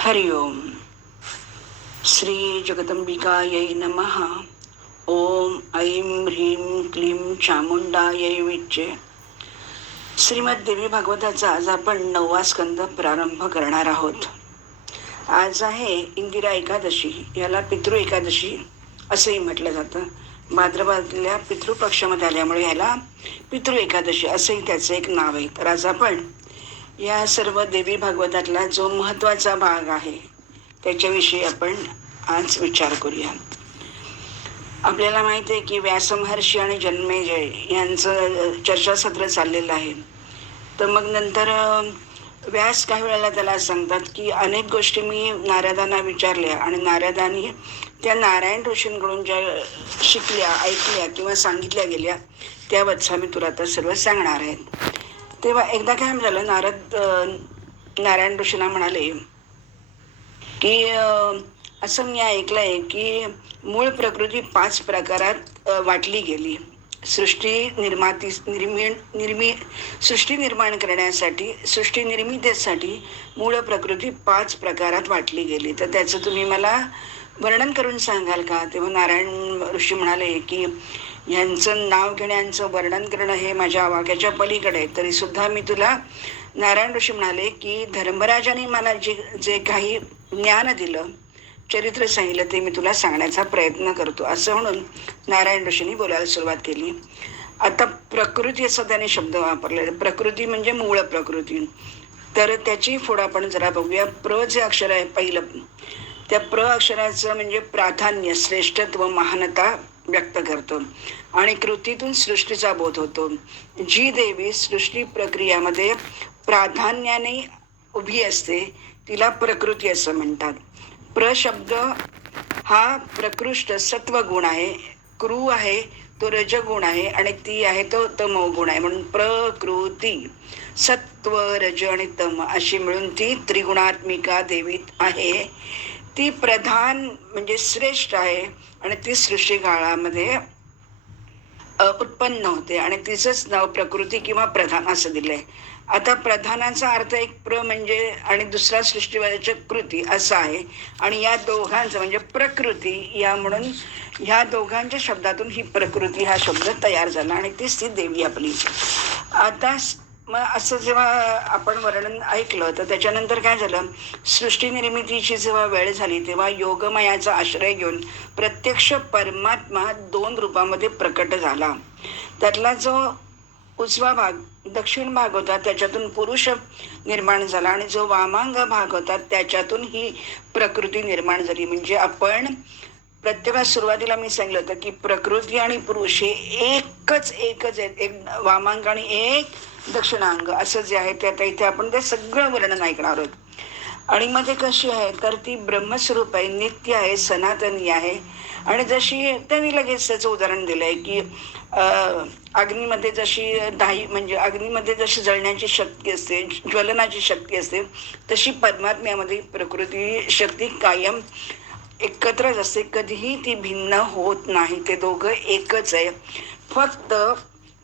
हरि ओम. श्री जगदंबिकायै नमः. ओम ऐं ह्रीं क्लीं चामुंडायै विच्चे. श्रीमद देवी भागवताचा आज आपण 9वा स्कंद प्रारंभ करणार आहोत. आज आहे इंदिरा एकादशी. याला पितृ एकादशी असंही म्हटलं जातं. भाद्रपदातल्या पितृपक्षामध्ये आल्यामुळे याला पितृ एकादशी असंही त्याचं एक नाव आहे. तर आज आपण या सर्व देवी भागवतातला जो महत्वाचा भाग आहे त्याच्याविषयी आपण आज विचार करूया. आपल्याला माहिती आहे की व्यास महर्षी आणि जन्मेजय यांचं चर्चासत्र चाललेलं आहे. तर मग नंतर व्यास काही वेळेला त्याला सांगतात की अनेक गोष्टी मी नारदांना विचारल्या आणि नारदांनी त्या नारायण ऋषींकडून ज्या शिकल्या, ऐकल्या किंवा सांगितल्या गेल्या त्या वत्सा मी तुला आता सर्व सांगणार आहेत. तेव्हा एकदा काय झालं, नारायण ऋषींना म्हणाले की असं मी ऐकलंय की मूळ प्रकृती 5 प्रकारात वाटली गेली. सृष्टी निर्माण करण्यासाठी, सृष्टी निर्मितीसाठी मूळ प्रकृती 5 प्रकारात वाटली गेली. तर त्याचं तुम्ही मला वर्णन करून सांगाल का? तेव्हा नारायण ऋषी म्हणाले की यांचं नाव घेण्याचं वर्णन करणं हे माझ्या वाक्याच्या पलीकडे आहे. तरी सुद्धा मी तुला, नारायण ऋषी म्हणाले की धर्मराजाने मला जे काही ज्ञान दिलं, चरित्र सांगितलं, ते मी तुला सांगण्याचा प्रयत्न करतो. असं म्हणून नारायण ऋषींनी बोलायला सुरुवात केली. आता प्रकृती असा त्याने शब्द वापरले. प्रकृती म्हणजे मूळ प्रकृती. तर त्याची पुढं आपण जरा बघूया. प्र जे अक्षर आहे पहिलं, त्या प्र अक्षराचं म्हणजे प्राधान्य, श्रेष्ठत्व, महानता व्यक्त करतो आणि कृतीतून सृष्टीचा बोध होतो. जी देवी सृष्टी प्रक्रियामध्ये प्राधान्याने उभी असते तिला प्रकृती असं म्हणतात. प्र शब्द हा प्रकृष्ट सत्व गुण आहे, कृ आहे तो रजगुण आहे आणि ती आहे तो तमोगुण आहे. म्हणून प्रकृती सत्व, रज आणि तम अशी मिळून ती त्रिगुणात्मिका देवी आहे. ती प्रधान म्हणजे श्रेष्ठ आहे आणि ती सृष्टी काळामध्ये उत्पन्न होते आणि तिचंच नाव प्रकृती किंवा प्रधान असं दिलंय. आता प्रधानाचा अर्थ एक प्र म्हणजे आणि दुसरा सृष्टीवाचक कृती असा आहे आणि या दोघांचं म्हणजे प्रकृती या म्हणून ह्या दोघांच्या शब्दातून ही प्रकृती हा शब्द तयार झाला आणि तीच ती देवी आपली. आता मग असं जेव्हा आपण वर्णन ऐकलं तर त्याच्यानंतर काय झालं, सृष्टी निर्मितीची जेव्हा वेळ झाली तेव्हा योगमयाचा आश्रय घेऊन प्रत्यक्ष परमात्मा 2 रूपामध्ये प्रकट झाला. त्यातला जो उजवा भाग, दक्षिण भाग होता त्याच्यातून पुरुष निर्माण झाला आणि जो वामांग भाग होता त्याच्यातून ही प्रकृती निर्माण झाली. म्हणजे आपण प्रत्येकात सुरुवातीला मी सांगितलं होतं की प्रकृती आणि पुरुष हे एकच आहेत, एक वामांग आणि एक दक्षिणांग असं जे आहे ते आता इथे आपण ते सगळं वर्णन ऐकणार आहोत. आणि मग ते कशी आहे तर ती ब्रह्मस्वरूप आहे, नित्य आहे, सनातनी आहे. आणि जशी त्यांनी लगेच त्याचं उदाहरण दिलंय की अग्नीमध्ये जशी म्हणजे अग्नीमध्ये जशी जळण्याची शक्ती असते, ज्वलनाची शक्ती असते, तशी परमात्म्यामध्ये प्रकृती शक्ती कायम एकत्रच असते, कधीही ती भिन्न होत नाही. ते दोघं एकच आहे. फक्त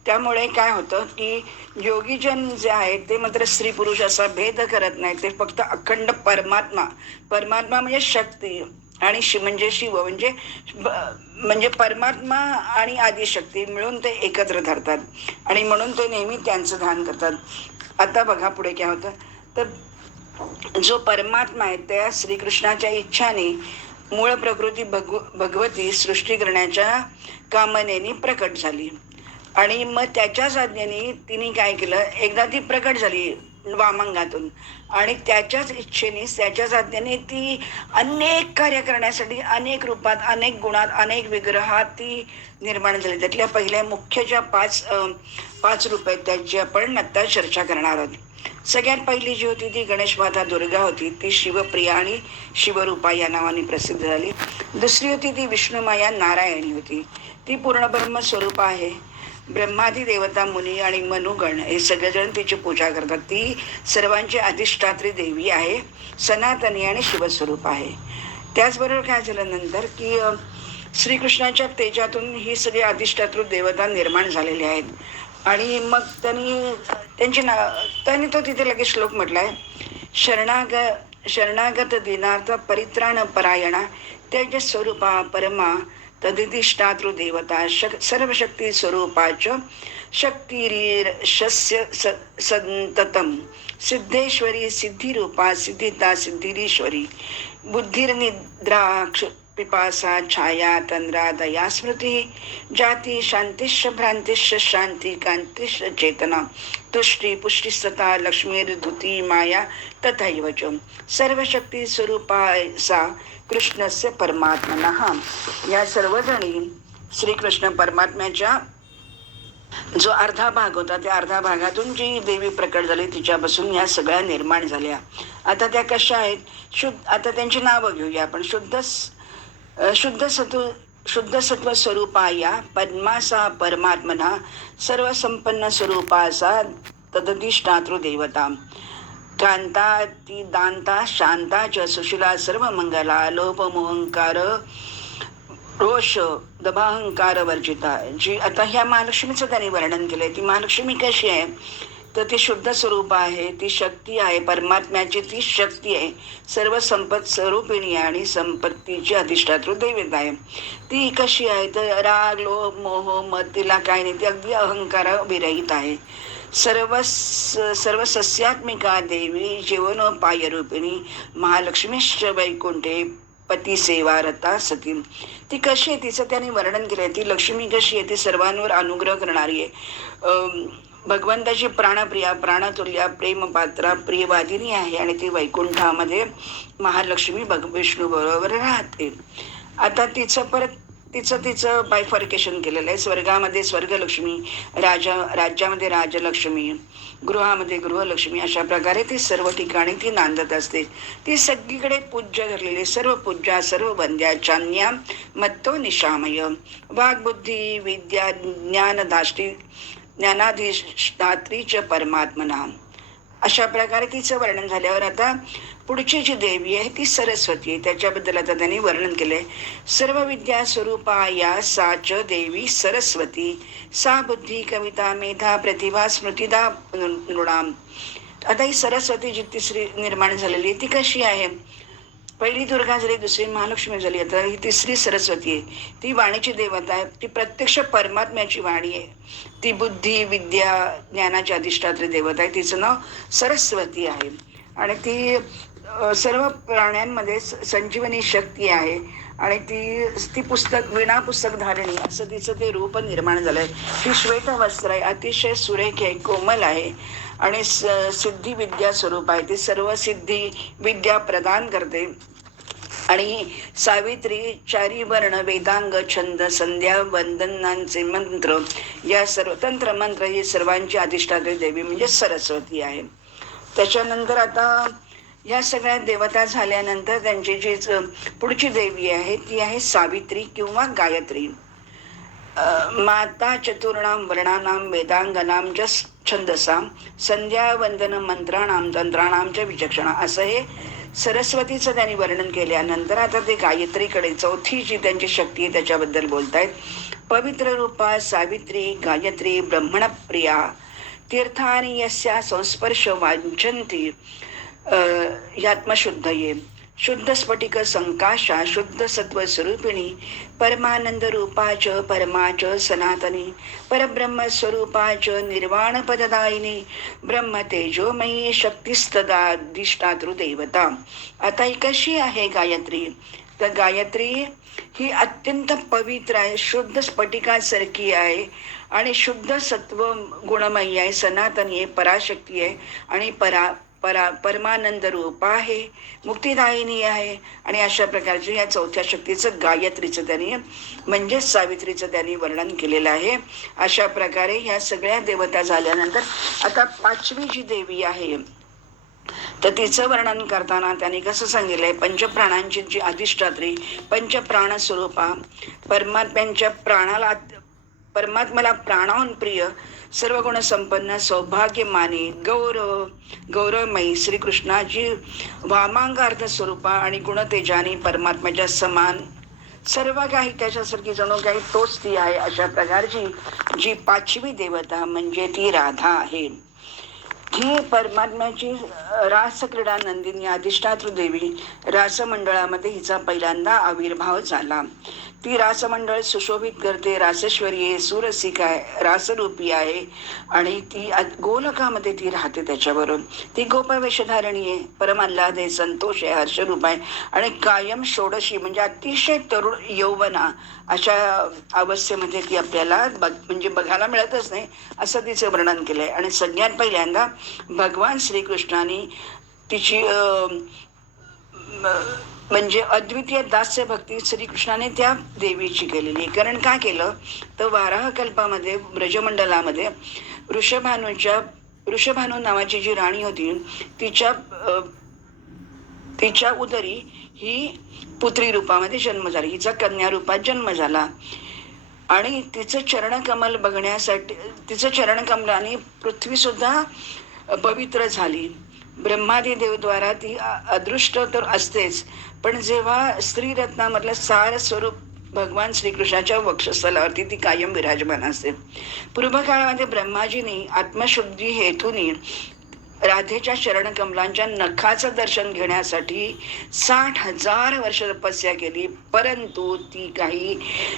त्यामुळे काय होतं की योगीजन जे आहे ते मात्र स्त्री पुरुष असा भेद करत नाही. ते फक्त अखंड परमात्मा म्हणजे शक्ती आणि म्हणजे शिव म्हणजे परमात्मा आणि आदिशक्ती मिळून ते एकत्र धरतात आणि म्हणून ते नेहमी त्यांचं ध्यान करतात. आता बघा पुढे काय होतं तर जो परमात्मा आहे त्या श्रीकृष्णाच्या इच्छाने मूळ प्रकृती भगवती सृष्टी करण्याच्या कामनेने प्रकट झाली आणि मग त्याच्याच आज्ञेने तिने काय केलं, एकदा ती प्रकट झाली वामंगातून आणि त्याच्याच इच्छेने, त्याच्याच आज्ञेने ती अनेक कार्य करण्यासाठी अनेक रूपात, अनेक गुणात, अनेक विग्रहात ती निर्माण झाली. त्यातल्या पहिल्या मुख्य ज्या 5 रूप आहेत त्याची आपण आता चर्चा करणार आहोत. सगळ्यात पहिली जी होती ती गणेश माता दुर्गा होती. ती शिवप्रिया आणि शिवरूपा या नावाने प्रसिद्ध झाली. दुसरी होती ती विष्णुमाया नारायणी होती. ती पूर्ण ब्रह्म स्वरूप आहे. ब्रह्मादी देवता, मुनी आणि मनुगण हे सगळेजण तिची पूजा करतात. ती सर्वांची अधिष्ठात्री देवी आहे, सनातनी आणि शिवस्वरूप आहे. त्याचबरोबर काय झालं नंतर की श्रीकृष्णाच्या तेजातून ही सगळी अधिष्ठातृ देवता निर्माण झालेली आहेत आणि मग त्यांनी तो तिथे लगेच श्लोक म्हटलाय, शरणागत दीनार्थ परित्राण परायणा त्याच्या स्वरूपा परमा तदिष्टातृदेवता सर्वशक्ती स्वरूपाच शक्तिरीर्षस्य संततम सिद्धेश्वरी सिद्धिरूपा सिद्धिता सिद्धिरीश्वरी बुद्धिर्निद्रा पिपासा छाया तंद्रा दया स्मृती जाती शांतिश्च भ्रांतिश्च शांती कांतिश्च चेतना तुष्टी पुष्टिस्तता लक्ष्मीर्धुती माया तथैव च सर्वशक्ती स्वरूपा सा कृष्णस्य परमात्मनः. या सर्वजणी श्रीकृष्ण परमात्म्याच्या जो अर्धा भाग होता त्या अर्धा भागातून जी देवी प्रकट झाली तिच्यापासून या सगळ्या निर्माण झाल्या. आता त्या कशा आहेत आता त्यांची नावं घेऊया आपण. शुद्ध सत्व स्वरूपाया पद्मासा परमात्मना सर्वसंपन्न स्वरूपासा तदधिष्ठातृ देवता कांता ती दांता शांता च सुशीला सर्व मंगला लोभ मोहंकार रोष दभाहंकार वर्जिता. जी आता ह्या महालक्ष्मीचं त्यांनी वर्णन केलंय. ती महालक्ष्मी कशी आहे तर ती शुद्ध स्वरूप आहे, ती शक्ती आहे, परमात्म्याची ती शक्ती आहे, सर्व संपत स्वरूपिणी आहे आणि संपत्तीची अधिष्ठातृ देवता आहे. ती कशी आहे तर राग लोभ मोह मत तिला काय नाही, ती अगदी अहंकार विरहित आहे. सर्व सस्यात्मिका देवी जीवनोपाय रूपिणी महालक्ष्मीश्च वैकुंठे पती सेवारता सती. ती कशी आहे तिचं त्यांनी वर्णन केलंय. ती लक्ष्मी कशी आहे ती सर्वांवर अनुग्रह करणारी आहे, भगवंताची प्राणप्रिया प्राणतुल्या प्रेमपात्रा प्रियवादिनी आहे आणि ती वैकुंठामध्ये महालक्ष्मी विष्णू बरोबर राहते. आता तिचं बायफर्केशन केलेलं आहे. स्वर्गामध्ये स्वर्गलक्ष्मी, राज्यामध्ये राजलक्ष्मी, गृहामध्ये गृहलक्ष्मी, अशा प्रकारे ती सर्व ठिकाणी ती नांदत असते. ती सगळीकडे पूज्य धरलेली, सर्व पूज्या सर्व वंद्या चान्या मत्तो निशामय वाग्बुद्धी विद्या ज्ञानदाष्टी ज्ञानाधिष्ठात्रीच परमात्मना. अशा प्रकारे तिचं वर्णन झाल्यावर आता पुढची जी देवी आहे ती सरस्वती आहे. त्याच्याबद्दल आता त्यांनी वर्णन केलंय. सर्व विद्या स्वरूपा या साच देवी सरस्वती सा बुद्धी कविता मेधा प्रतिभा स्मृतिदा नृणाम. आता ही सरस्वती जी तिसरी निर्माण झालेली ती कशी आहे. पहिली दुर्गा झाली, दुसरी महालक्ष्मी झाली, आता ही तिसरी सरस्वती आहे. ती वाणीची देवता आहे, ती प्रत्यक्ष परमात्म्याची वाणी आहे. ती बुद्धी विद्या ज्ञानाची अधिष्ठात्री देवता आहे. तिचं नाव सरस्वती आहे आणि ती सर्व प्राण्यांमध्ये संजीवनी शक्ती आहे आणि ती पुस्तक विणा पुस्तक धारणी असं तिचं ते रूप निर्माण झालंय. ती श्वेत वस्त्र आहे, अतिशय सुरेख आहे, कोमल आहे आणि सिद्धी विद्या स्वरूप आहे. ती सर्व सिद्धी विद्या प्रदान करते आणि सावित्री चारी वर्ण वेदांग छंद संध्या वंदनांचे मंत्र या सर्व तंत्र मंत्र ही सर्वांची अधिष्ठात्री देवी म्हणजे सरस्वती आहे. त्याच्यानंतर आता या सगळ्या देवता झाल्यानंतर त्यांची जी पुढची देवी आहे ती आहे सावित्री किंवा गायत्री. माता चतुर्णाम वर्णानाम वेदांगनाम च छंदसाम संध्या वंदन मंत्राणाम तंत्राणाम च विचक्षणा. असं हे सरस्वतीचं त्यांनी वर्णन केल्यानंतर आता ते गायत्रीकडे चौथी जी त्यांची शक्ती आहे त्याच्याबद्दल बोलतायत. पवित्र रूपा सावित्री गायत्री ब्रह्मणप्रिया तीर्थानि यस्या संस्पर्श वांछन्ति यात्मशुद्धये शुद्ध स्फटिक संकाशा शुद्ध सत्व स्वरूपिणी परमानंद रूपाच परमाच सनातनी परब्रह्म स्वरूपाच निर्वाण पददायिनी ब्रह्म तेजोमयी शक्तिस्तदाधिष्ठातृ देवता. आता ही कशी आहे गायत्री तर गायत्री ही अत्यंत पवित्र आहे, शुद्ध स्फटिकासारखी आहे आणि शुद्ध सत्व गुणमयी आहे, सनातनी आहे, पराशक्ती आहे आणि परमानंद रूप आहे, मुक्तिदायिनी आहे. आणि अशा प्रकारचे या चौथ्या शक्तीचं गायत्रीचं त्यांनी म्हणजे सावित्रीचं त्यांनी वर्णन केलेलं आहे. अशा प्रकारे ह्या सगळ्या देवता झाल्यानंतर आता पाचवी जी देवी आहे तर तिचं वर्णन करताना त्यांनी कसं सांगितलंय. पंचप्राणांची जी अधिष्ठात्री पंचप्राण स्वरूपा परमात्म्यांच्या परमात्म्याला प्राणाहून प्रिय सर्व गुण संपन्न सौभाग्यमानी गौरवमयी श्रीकृष्णाची वामांगार्थ स्वरूपा आणि गुणतेजानी परमात्म्याच्या समान सर्व काही त्याच्यासारखी जणू काही तोच ती आहे. अशा प्रकारची जी पाचवी देवता म्हणजे ती राधा आहे. ही परमात्म्याची रासक्रीडा नंदिनी अधिष्ठातृ देवी रासमंडळामध्ये हिचा पहिल्यांदा आविर्भाव झाला. ती रासमंडळ सुशोभित करते, रासेश्वरी आहे, सुरसिका आहे, रासरूपी आहे आणि ती गोलकामध्ये ती राहते. त्याच्याबरोबर ती गोपवेशधारणी आहे, परमाल्हाद आहे, संतोष आहे, हर्षरूप आहे आणि कायम षोडशी म्हणजे अतिशय तरुण यौवना अशा अवस्थेमध्ये ती आपल्याला म्हणजे बघायला मिळतच नाही असं तिचं वर्णन केलंय. आणि सगळ्यात पहिल्यांदा भगवान श्रीकृष्णाने तिची म्हणजे अद्वितीय दास्य भक्ती श्रीकृष्णाने त्या देवीची केलेली. कारण काय केलं तर वाराह कल्पामध्ये ब्रजमंडलामध्ये वृषभानू नावाची जी राणी होती तिच्या उदरी ही पुत्री रूपामध्ये जन्म झाला, हिचा कन्या रूपात जन्म झाला आणि तिचं चरणकमल बघण्यासाठी तिचं चरणकमलाने पृथ्वी सुद्धा पवित्र झाली. ब्रह्मादी देवद्वारा ती अदृष्ट तर असतेच, पण जेव्हा स्त्रीरत्नामधलं सार स्वरूप भगवान श्रीकृष्णाच्या वक्षस्थलावरती ती कायम विराजमान असते. पूर्वकाळामध्ये ब्रह्माजींनी आत्मशुद्धी हेतूनी राधेच्या चरणकमलांच्या नखाचं दर्शन घेण्यासाठी 60,000 वर्ष तपस्या केली, परंतु ती काही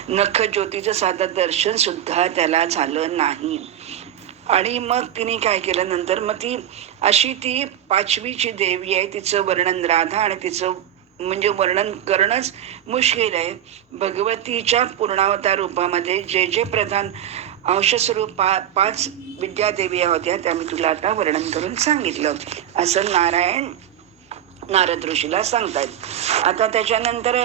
नख ज्योतीचं साधं दर्शन सुद्धा त्याला झालं नाही. आणि मग तिने काय केलं नंतर, मग ती पाचवीची देवी आहे, तिचं वर्णन राधा आणि तिचं म्हणजे वर्णन करणंच मुश्किल आहे. भगवतीच्या पूर्णावतार रूपामध्ये जे जे प्रधान अंशस्वरूप 5 विद्यादेवी होत्या त्या मी तुला आता वर्णन करून सांगितलं, असं नारद ऋषीला सांगतायत. आता त्याच्यानंतर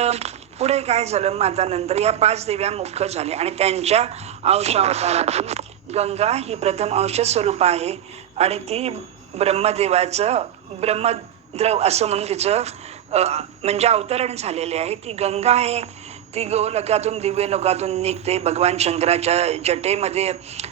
पुढे काय झालं, मग आता नंतर या 5 देव्या मुख्य झाल्या आणि त्यांच्या अंशावतारातून गंगा ही प्रथम अंश स्वरूप आहे आणि ती ब्रह्मदेवाचं ब्रह्मद्रव असं म्हणून तिचं म्हणजे अवतरण झालेले आहे. ती गंगा आहे, ती गोलोकातून दिव्य लोकातून निघते, भगवान शंकराच्या जटेमध्ये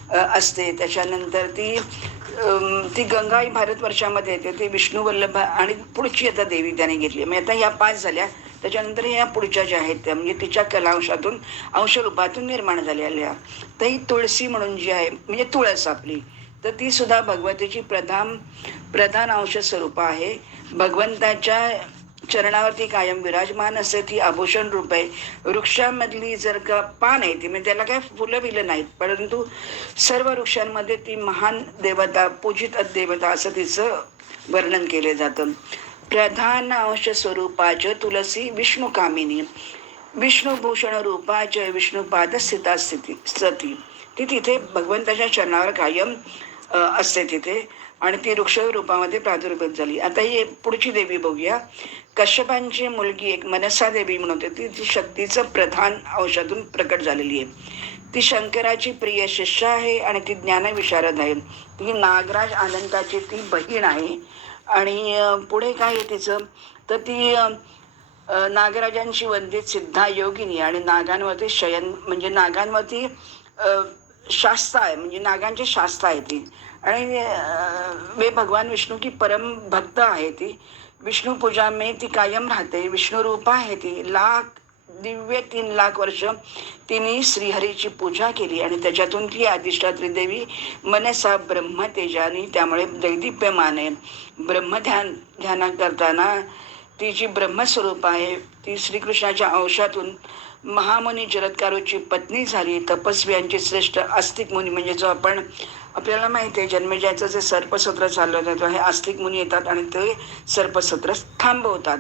असते. त्याच्यानंतर ती गंगा ही भारतवर्षामध्ये येते, ती विष्णू वल्लभ आणि पुढची आता देवी त्याने घेतली. म्हणजे आता ह्या 5 झाल्या. त्याच्यानंतर ह्या पुढच्या ज्या आहेत त्या म्हणजे तिच्या कलांशातून अंशरूपातून निर्माण झालेल्या. तर ही तुळशी म्हणून जी आहे म्हणजे तुळस आपली, तर ती सुद्धा भगवतीची प्रधान अंश स्वरूप आहे. भगवंताच्या चरणावरती कायम विराजमान असते, ती आभूषण रूप आहे. वृक्षामधली जर का पान आहे ती म्हणजे त्याला काय फुलं बिलं नाहीत, परंतु सर्व वृक्षांमध्ये ती महान देवता, पूजित देवता असं तिचं वर्णन केलं जातं. प्रधान अंश स्वरूपाच तुलसी विष्णू कामिनी, विष्णुभूषण रूपाच विष्णुपाद स्थिता सती. ती तिथे भगवंताच्या चरणावर कायम असते तिथे आणि ती वृक्ष रूपामध्ये प्रादुर्भूत झाली. आता ही पुढची देवी बघूया. कश्यपांची मुलगी एक मनसा देवी म्हणून होती, ती शक्तीचं प्रधान अंशातून प्रकट झालेली आहे. ती शंकराची प्रिय शिष्य आहे आणि ती ज्ञानविशारद आहे. ती नागराज अनंताची ती बहीण आहे. आणि पुढे काय आहे तिचं तर ती नागराजांची वंदित सिद्धा योगिनी आणि नागांवरती शयन म्हणजे नागांवरती शास्ता आहे, म्हणजे नागांची शास्ता आहे ती. आणि वे भगवान विष्णू की परम भक्त आहे ती. विष्णू पूजा में ती कायम राहते. विष्णू रूपा आहे ती. दिव्य 3 लाख वर्ष तिने श्रीहरीची पूजा केली आणि त्याच्यातून ती अधिष्ठात्री देवी मनसा ब्रह्मतेजानी, त्यामुळे दैदिप्यमान आहे. ध्यान करताना ती जी ब्रह्मस्वरूप आहे ती श्रीकृष्णाच्या अंशातून महामुनी जरत्कारूची पत्नी झाली. तपस्व्यांची श्रेष्ठ आस्तिक मुनी म्हणजे जो आपल्याला माहिती आहे जन्मेजयाचं जे सर्पसत्र चाललं होतं तो हे आस्तिक मुनी येतात आणि ते सर्पसत्र थांबवतात.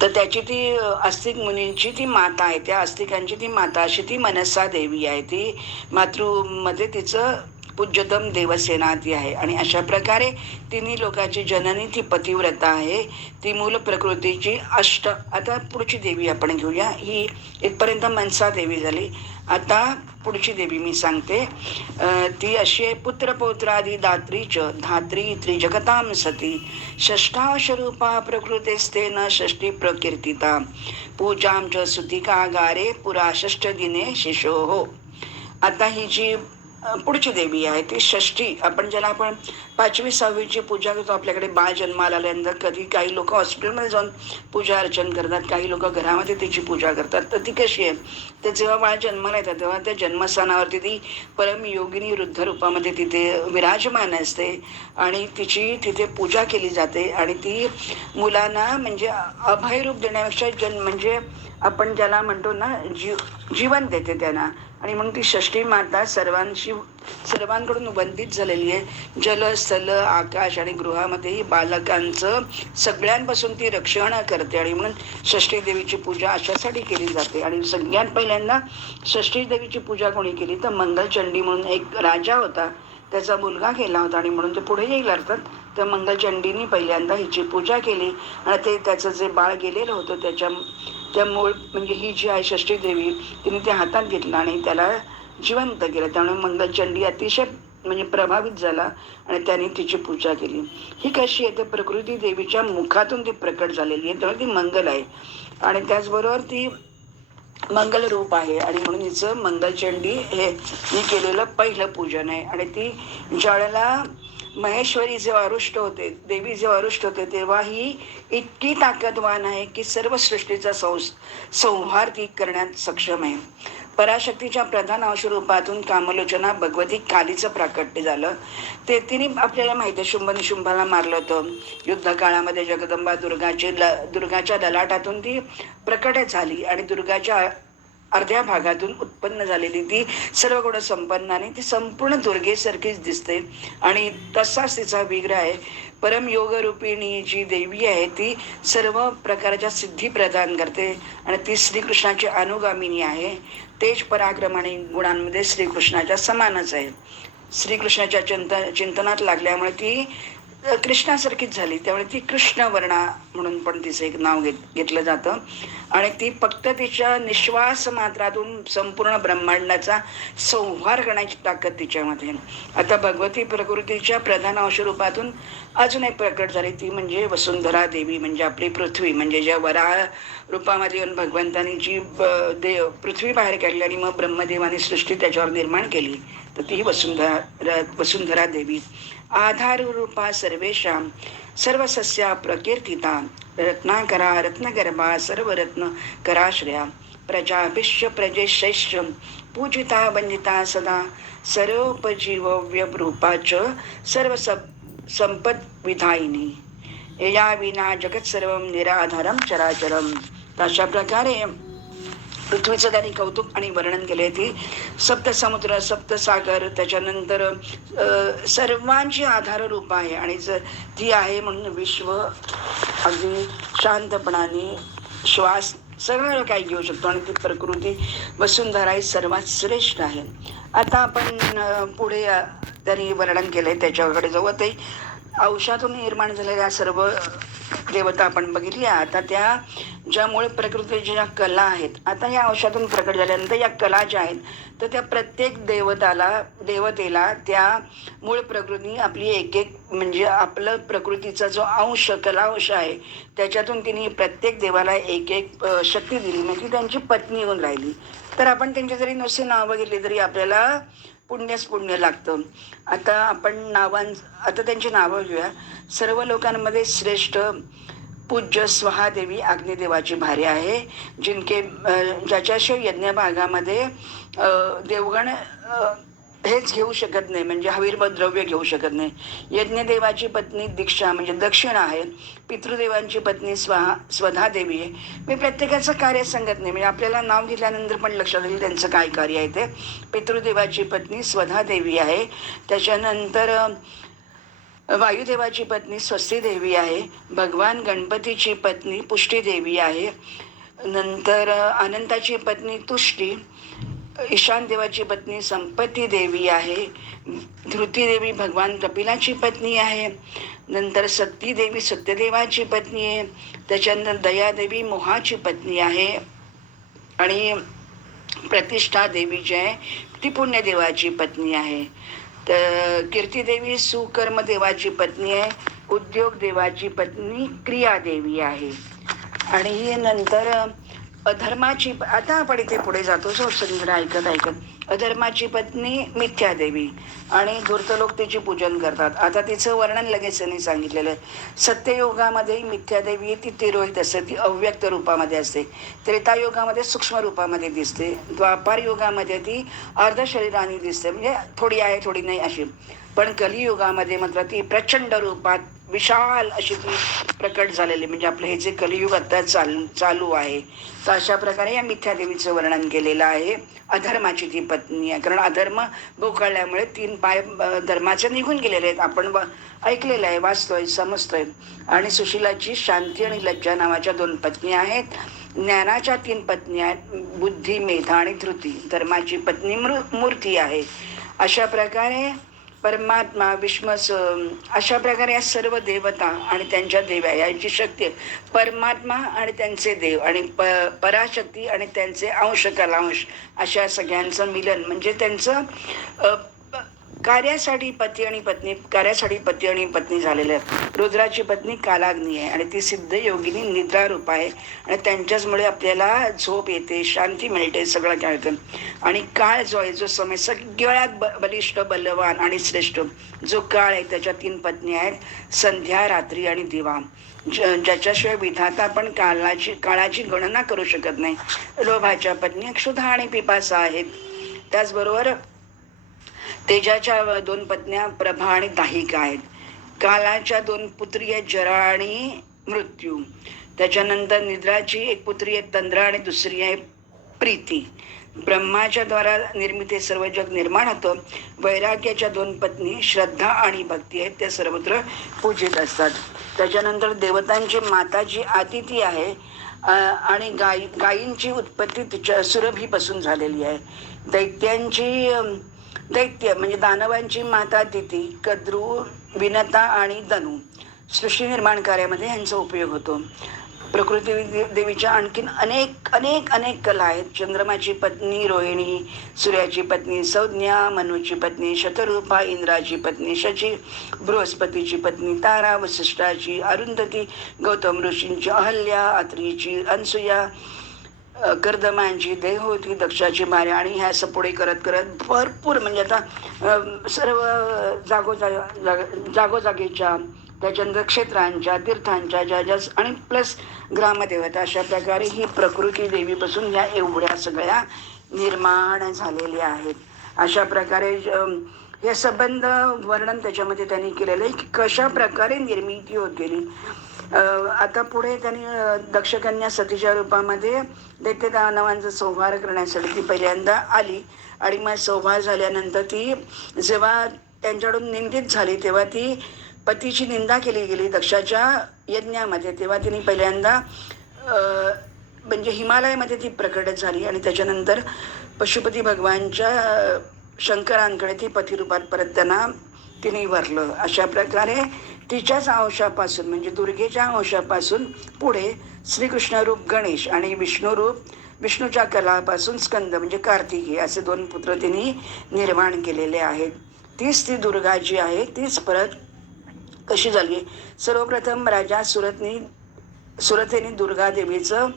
तर त्याची ती आस्तिक मुनींची ती माता आहे, त्या आस्तिकांची ती माता अशी ती मनसा देवी आहे. ती मातृमध्ये तिचं पूज्यतम देवसेना ती आहे. आणि अशा प्रकारे 3 लोकांची जननी ती पतिव्रता आहे. ती मूल प्रकृतीची आता पुढची देवी आपण घेऊया. ही इथपर्यंत मनसा देवी झाली. आता पुढची देवी मी सांगते. ती अशी आहे. पुत्रपौत्रादी दात्रीच धात्री त्रिजगतां सती, षष्ठाशरूपा प्रकृतेस्तेन षष्ठी प्रकीर्तिता, पूजां च सुतिकागारे पुरा 6 दिने शिशोः. आता ही जी पुढची देवी आहे ती षष्ठी. आपण ज्याला आपण 5वी 6वीची पूजा करतो, आपल्याकडे बाळ जन्माला आल्यानंतर कधी काही लोक हॉस्पिटलमध्ये जाऊन पूजा अर्चन करतात, काही लोक घरामध्ये तिची पूजा करतात. तर ती कशी आहे, तर जेव्हा बाळ जन्माला येतात तेव्हा त्या जन्मस्थानावरती ती परमयोगिनी वृद्ध रूपामध्ये तिथे विराजमान असते आणि तिची तिथे पूजा केली जाते. आणि ती मुलांना म्हणजे अभयरूप देण्यापेक्षा म्हणजे आपण ज्याला म्हणतो ना जीवन देते त्यांना. आणि म्हणून ती षष्ठी माता सर्वांकडून वंदित झालेली आहे. जल स्थल आकाश आणि गृहामध्येही बालकांचं सगळ्यांपासून ती रक्षण करते. आणि म्हणून षष्ठी देवीची पूजा अशासाठी केली जाते. आणि सगळ्यात पहिल्यांदा षष्ठी देवीची पूजा कोणी केली तर मंगलचंडी म्हणून एक राजा होता, त्याचा मुलगा केला होता आणि म्हणून ते पुढे येईल अर्थात. तर मंगलचंडीने पहिल्यांदा हिची पूजा केली आणि ते त्याचं जे बाळ गेलेलं होतं त्यामुळे म्हणजे ही जी आहे षष्ठी देवी तिने ते हातात घेतलं आणि त्याला जिवंत केलं. त्यामुळे मंगलचंडी अतिशय म्हणजे प्रभावित झाला आणि त्याने तिची पूजा केली. ही कशी आहे तर प्रकृती देवीच्या मुखातून ती प्रकट झालेली आहे, त्यामुळे ती मंगल आहे आणि त्याचबरोबर ती मंगल रूप आहे. आणि म्हणून हिचं मंगलचंडी हे मी केलेलं पहिलं पूजन आहे. आणि ती ज्यावेळेला महेश्वरी जेव्हा अरुष्ट होते, देवी जेव्हा अरुष्ट होते, तेव्हा ही इतकी ताकदवान आहे की सर्व सृष्टीचा संहार ती करण्यात सक्षम आहे. पराशक्तीच्या प्रधान अंशरूपातून कामलोचना भगवती कालीचं प्राकट्य झालं. ते तिने आपल्याला माहिती आहे शुंभ निशुंभाला मारलं होतं. युद्ध काळामध्ये जगदंबा दुर्गाच्या ललाटातून ती प्रकट झाली आणि दुर्गाच्या अर्ध्या भागातून उत्पन्न झालेली ती सर्व गुण संपन्न आणि ती संपूर्ण दुर्गेसारखीच दिसते. आणि तसाच तिचा विग्रह आहे. परमयोग रूपिणी जी देवी आहे ती सर्व प्रकारच्या सिद्धी प्रदान करते आणि ती श्रीकृष्णाची अनुगामिनी आहे. तेज पराक्रम आणि गुणांमध्ये श्रीकृष्णाच्या समानच आहे. श्रीकृष्णाच्या चिंतनात लागल्यामुळे ती कृष्णासारखीच झाली, त्यामुळे ती कृष्णवर्णा म्हणून पण तिचं एक नाव घेतलं जातं. आणि ती फक्त तिच्या निश्वास मात्रातून संपूर्ण ब्रह्मांडाचा संहार करण्याची ताकद तिच्यामध्ये. आता भगवती प्रकृतीच्या प्रधान अंशरूपातून अजून एक प्रकट झाली, ती म्हणजे वसुंधरा देवी, म्हणजे आपली पृथ्वी. म्हणजे ज्या वराह रूपामध्ये येऊन भगवंतांनी जी पृथ्वी बाहेर काढली आणि मग ब्रह्मदेवाने सृष्टी त्याच्यावर निर्माण केली, तर ती वसुंधरा देवी. आधार रूपा सर्वेषां सर्वसस्या प्रकीर्तिता रत्नाकरा रत्नगर्भा सर्वरत्न कराश्रया प्रजाभिश्च प्रजेशैश्च पूजिता वंदिता सदा सर्वोपजीव्य रूपाच सर्व संपद विधायिनी या विना जगत सर्व निराधारम चराचरम. अशा प्रकारे पृथ्वीचं त्यांनी कौतुक आणि वर्णन केले. ती सप्तसमुद्र सप्तसागर त्याच्यानंतर सर्वांची आधार रूप आहे. आणि ती आहे म्हणून विश्व अगदी शांतपणाने श्वास सगळं काही घेऊ शकतो. आणि ती प्रकृती वसुंधरा ही सर्वात श्रेष्ठ आहे. आता आपण पुढे त्यांनी वर्णन केलंय त्याच्याकडे जाऊ. ते औषधातून निर्माण झालेल्या सर्व देवता आपण बघितल्या. आता त्या ज्या मूळ प्रकृतीच्या ज्या कला आहेत, आता या औषधातून प्रकट झाल्यानंतर या कला ज्या आहेत तर त्या प्रत्येक देवतेला त्या मूळ प्रकृती आपली एक म्हणजे आपलं प्रकृतीचा जो अंश कलांश आहे त्याच्यातून तिने प्रत्येक देवाला एक शक्ती दिली, म्हणजे त्यांची पत्नी होऊन राहिली. तर आपण त्यांची जरी नुसती नावं घेतली तरी आपल्याला पुण्यच पुण्य लागतं. आता त्यांची नावं घेऊया. सर्व लोकांमध्ये श्रेष्ठ पूज्य स्वहादेवी अग्निदेवाची भार्या आहे, ज्याच्याशिवाय यज्ञ भागामध्ये देवगण हेच घेऊ शकत नाही, म्हणजे हविर्भद्र द्रव्य घेऊ शकत नाही. यज्ञदेवाची पत्नी दीक्षा म्हणजे दक्षिणा आहे. पितृदेवांची पत्नी स्वधा देवी आहे. मी प्रत्येकाचं कार्य सांगत नाही, म्हणजे आपल्याला नाव घेतल्यानंतर पण लक्षात येईल त्यांचं काय कार्य आहे ते. पितृदेवाची पत्नी स्वधा देवी आहे. त्याच्यानंतर वायुदेवाची पत्नी स्वस्ती देवी आहे. भगवान गणपतीची पत्नी पुष्टी देवी आहे. नंतर अनंताची पत्नी तुष्टी. ईशान देवाची पत्नी संपत्ती देवी आहे. धृती देवी भगवान कपिलाची पत्नी आहे. नंतर सती देवी सत्यदेवाची पत्नी आहे. त्याच्यानंतर दयादेवी मोहाची पत्नी आहे. आणि प्रतिष्ठा देवी जी आहे ती पुण्यदेवाची पत्नी आहे. तर कीर्तिदेवी सुकर्म देवाची पत्नी आहे. उद्योग देवाची पत्नी क्रिया देवी आहे. आणि नंतर अधर्माची, आता आपण इथे पुढे जातो सुंदर ऐकत अधर्माची पत्नी मिथ्यादेवी आणि धूर्त लोक तिचे पूजन करतात. आता तिचं वर्णन लगेच त्यांनी सांगितलेलं आहे. सत्ययुगामध्ये मिथ्यादेवी ती तिरोहित असते, ती अव्यक्त रूपामध्ये असते. त्रेतायुगामध्ये सूक्ष्म रूपामध्ये दिसते. द्वापार युगामध्ये ती अर्ध शरीराने दिसते, म्हणजे थोडी आहे थोडी नाही अशी. पण कलियुगामध्ये मात्र ती प्रचंड रूपात विशाल अशी ती प्रकट झालेली, म्हणजे आपलं हे जे कलियुग आता चालू आहे. तर अशा प्रकारे या मिथ्यादेवीचं वर्णन केलेलं आहे. अधर्माची ती पत्नी आहे, कारण अधर्म भोकाळल्यामुळे 3 पाय धर्माचे निघून गेलेले आहेत. आपण ऐकलेलं आहे, वाचतोय, समजतोय. आणि सुशिलाची शांती आणि लज्जा नावाच्या 2 पत्नी आहेत. ज्ञानाच्या 3 पत्नी आहेत, बुद्धी, मेधा आणि धृती. धर्माची पत्नी मूर्ती आहे. अशा प्रकारे परमात्मा, विश्वस, अशा प्रकारे या सर्व देवता आणि त्यांच्या देव्या यांची शक्ती आहे. परमात्मा आणि त्यांचे देव आणि पराशक्ती आणि त्यांचे अंश कलांश, अशा सगळ्यांचं मिलन म्हणजे त्यांचं कार्यासाठी पती आणि पत्नी झालेले आहेत. रुद्राची पत्नी कालाग्नी आहे आणि ती सिद्ध योगिनी निद्रा रूप आहे आणि त्यांच्याचमुळे आपल्याला झोप येते, शांती मिळते, सगळं कळतं. आणि काळ जो आहे, जो समय सगळ्यात बलिष्ठ, बलवान आणि श्रेष्ठ जो काळ आहे, त्याच्या 3 पत्नी आहेत, संध्या, रात्री आणि दिवा. ज्याच्याशिवाय विधाता पण काळाची गणना करू शकत नाही. लोभाच्या पत्नी क्षुधा आणि पिपासा आहेत. त्याचबरोबर तेजाच्या 2 पत्न्या प्रभा आणि दाहिका आहेत. कालाच्या 2 पुत्री आहेत, जरा आणि मृत्यू. त्याच्यानंतर निद्राची 1 पुत्री आहे, तंद्रा, आणि दुसरी आहे प्रीती. ब्रह्माच्या द्वारा निर्मिती सर्व जग निर्माण होतं. वैराग्याच्या 2 पत्नी श्रद्धा आणि भक्ती आहेत, त्या सर्वत्र पूजित असतात. त्याच्यानंतर देवतांची माता जी आदिती आहे आणि गायींची उत्पत्ती तिच्या सुरभीपासून झालेली आहे. दैत्य म्हणजे दानवांची माता दिती, कद्रू, विनता आणि धनु. सृष्टी निर्माण कार्यामध्ये यांचा उपयोग होतो. प्रकृती देवीच्या आणखीन अनेक अनेक अनेक कला आहेत. चंद्रमाची पत्नी रोहिणी, सूर्याची पत्नी संज्ञा, मनुची पत्नी शतरूपा, इंद्राची पत्नी शची, बृहस्पतीची पत्नी तारा, वसिष्ठाची अरुंधती, गौतम ऋषींची अहल्या, अत्रीची अनसुया, कर्दमांची देवहूती, दक्षाची मार्या. आणि ह्या असं पुढे करत करत भरपूर, म्हणजे आता सर्व जागोजागीच्या, त्याच्यानंतर क्षेत्रांच्या, तीर्थांच्या, ज्या आणि प्लस ग्रामदेवता, अशा प्रकारे ही प्रकृती देवीपासून या एवढ्या सगळ्या निर्माण झालेल्या आहेत. अशा प्रकारे हे संबंध वर्णन त्याच्यामध्ये त्यांनी केलेलं आहे की कशा प्रकारे निर्मिती होत गेली. आता पुढे त्यांनी दक्षकन्या सतीच्या रूपामध्ये दैत्य दानवांचा संहार करण्यासाठी ती पहिल्यांदा आली. आणि मग संहार झाल्यानंतर ती जेव्हा त्यांच्याकडून निंदित झाली, तेव्हा ती पतीची निंदा केली गेली दक्षाच्या यज्ञामध्ये. तेव्हा तिने पहिल्यांदा म्हणजे हिमालयामध्ये ती प्रकट झाली आणि त्याच्यानंतर पशुपती भगवानच्या शंकरांकडे ती पतिरूपात परत त्यांना तिने वरलं. अशा प्रकारे तिच्याच अंशापासून म्हणजे दुर्गेच्या अंशापासून पुढे श्रीकृष्ण रूप गणेश आणि विष्णूच्या कलापासून स्कंद म्हणजे कार्तिकी असे 2 पुत्र तिने निर्माण केलेले आहेत. तीच ती दुर्गा जी आहे तीच परत कशी झाली. सर्वप्रथम राजा सुरथेने दुर्गा देवीचं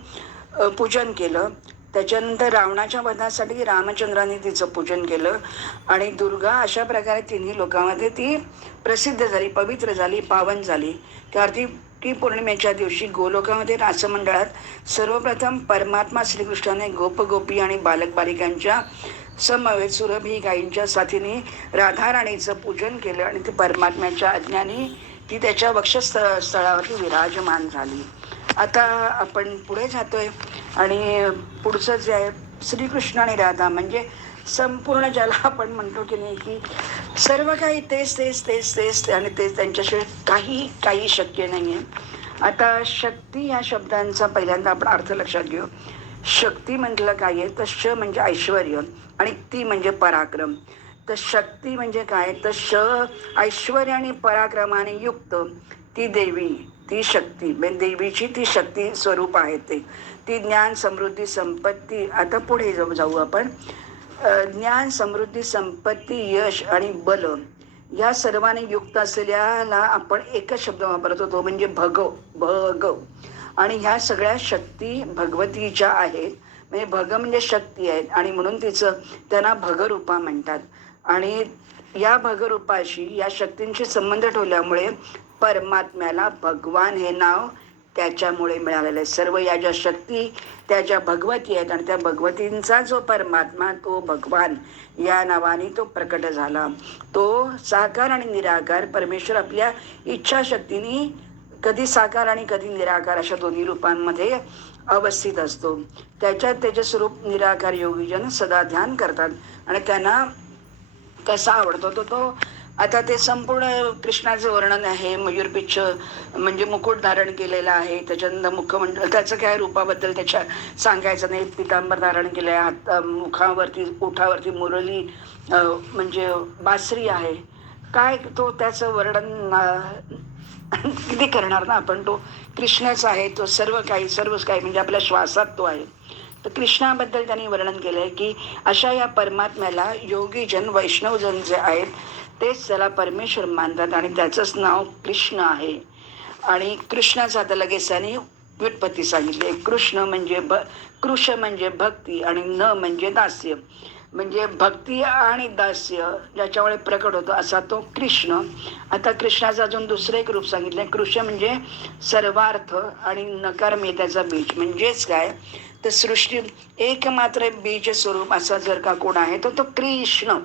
पूजन केलं. त्याच्यानंतर रावणाच्या वधासाठी रामचंद्राने तिचं पूजन केलं आणि दुर्गा अशा प्रकारे 3 लोकांमध्ये ती प्रसिद्ध झाली, पवित्र झाली, पावन झाली. कार्तिकी पौर्णिमेच्या दिवशी गोलोकामध्ये रासमंडळात सर्वप्रथम परमात्मा श्रीकृष्णाने गोपगोपी आणि बालक बालिकांच्या समवेत सुरभी गायींच्या साथीने राधाराणीचं पूजन केलं आणि ती परमात्म्याच्या आज्ञाने ती त्याच्या वक्षस्थळावरती विराजमान झाली. आता आपण पुढे जातोय आणि पुढचं जे आहे श्रीकृष्ण आणि राधा म्हणजे संपूर्ण ज्याला आपण म्हणतो की नाही की सर्व काही तेच आणि तेच, त्यांच्याशिवाय काही शक्य नाही आहे. आता शक्ती या शब्दांचा पहिल्यांदा आपण अर्थ लक्षात घेऊ. शक्ती म्हटलं काय आहे तर श म्हणजे ऐश्वर आणि ती म्हणजे पराक्रम. तर शक्ती म्हणजे काय तर ऐश्वर्य आणि पराक्रमाने युक्त ती देवी, ती शक्ती म्हणजे देवीची ती शक्ती स्वरूप आहे. ती ज्ञान, समृद्धी, संपत्ती. आता पुढे जाऊ आपण. ज्ञान, समृद्धी, संपत्ती, यश आणि बल या सर्वांनी युक्त असलेल्याला आपण एकच शब्द वापरतो, तो म्हणजे भग. आणि ह्या सगळ्या शक्ती भगवतीच्या आहेत. म्हणजे भग म्हणजे शक्ती आहे आणि म्हणून तिचं त्यांना भगरूपा म्हणतात. आणि या भगरूपाशी या शक्तींशी संबंध ठेवल्यामुळे परमात्म्याला भगवान हे नाव त्याच्यामुळे मिळालेलं आहे. सर्व या ज्या शक्ती त्या ज्या भगवती आहेत आणि त्या भगवतींचा जो परमात्मा तो भगवान या नावाने तो प्रकट झाला. तो साकार आणि निराकार परमेश्वर आपल्या इच्छाशक्तीने कधी साकार आणि कधी निराकार अशा दोन्ही रूपांमध्ये अवस्थित असतो. त्याच्यात त्याचे स्वरूप निराकार योगीजन सदा ध्यान करतात आणि त्यांना कसा आवडतो तो तो आता ते संपूर्ण कृष्णाचं वर्णन आहे. मयूरपिच्छ म्हणजे मुकुट धारण केलेला आहे, त्याच्यानंतर मुखमंडळ त्याचं काय रूपाबद्दल त्याच्या सांगायचं नाही. पितांबर धारण केलं आहे, हात मुखावरती ओठावरती मुरली म्हणजे बासरी आहे. काय तो त्याचं वर्णन किती करणार ना आपण. तो कृष्णच आहे, तो सर्वच काही म्हणजे आपल्या श्वासात तो आहे. तर कृष्णाबद्दल त्यांनी वर्णन केलंय की अशा या परमात्म्याला योगीजन वैष्णवजन जे आहेत तेच त्याला परमेश्वर मानतात आणि त्याचंच नाव कृष्ण आहे. आणि कृष्णाचा आता लगेच त्यांनी व्युत्पत्ती सांगितली. कृष्ण म्हणजे कृष म्हणजे भक्ती आणि न म्हणजे दास्य. म्हणजे भक्ती आणि दास्य ज्याच्यामुळे प्रकट होतो असा तो कृष्ण. आता कृष्णाचं अजून दुसरं एक रूप सांगितलंय. कृष म्हणजे सर्वार्थ आणि नकार मी त्याचा बीज. म्हणजेच काय तर सृष्टी एकमात्र बीज स्वरूप असा जर का कोण आहे तो कृष्ण.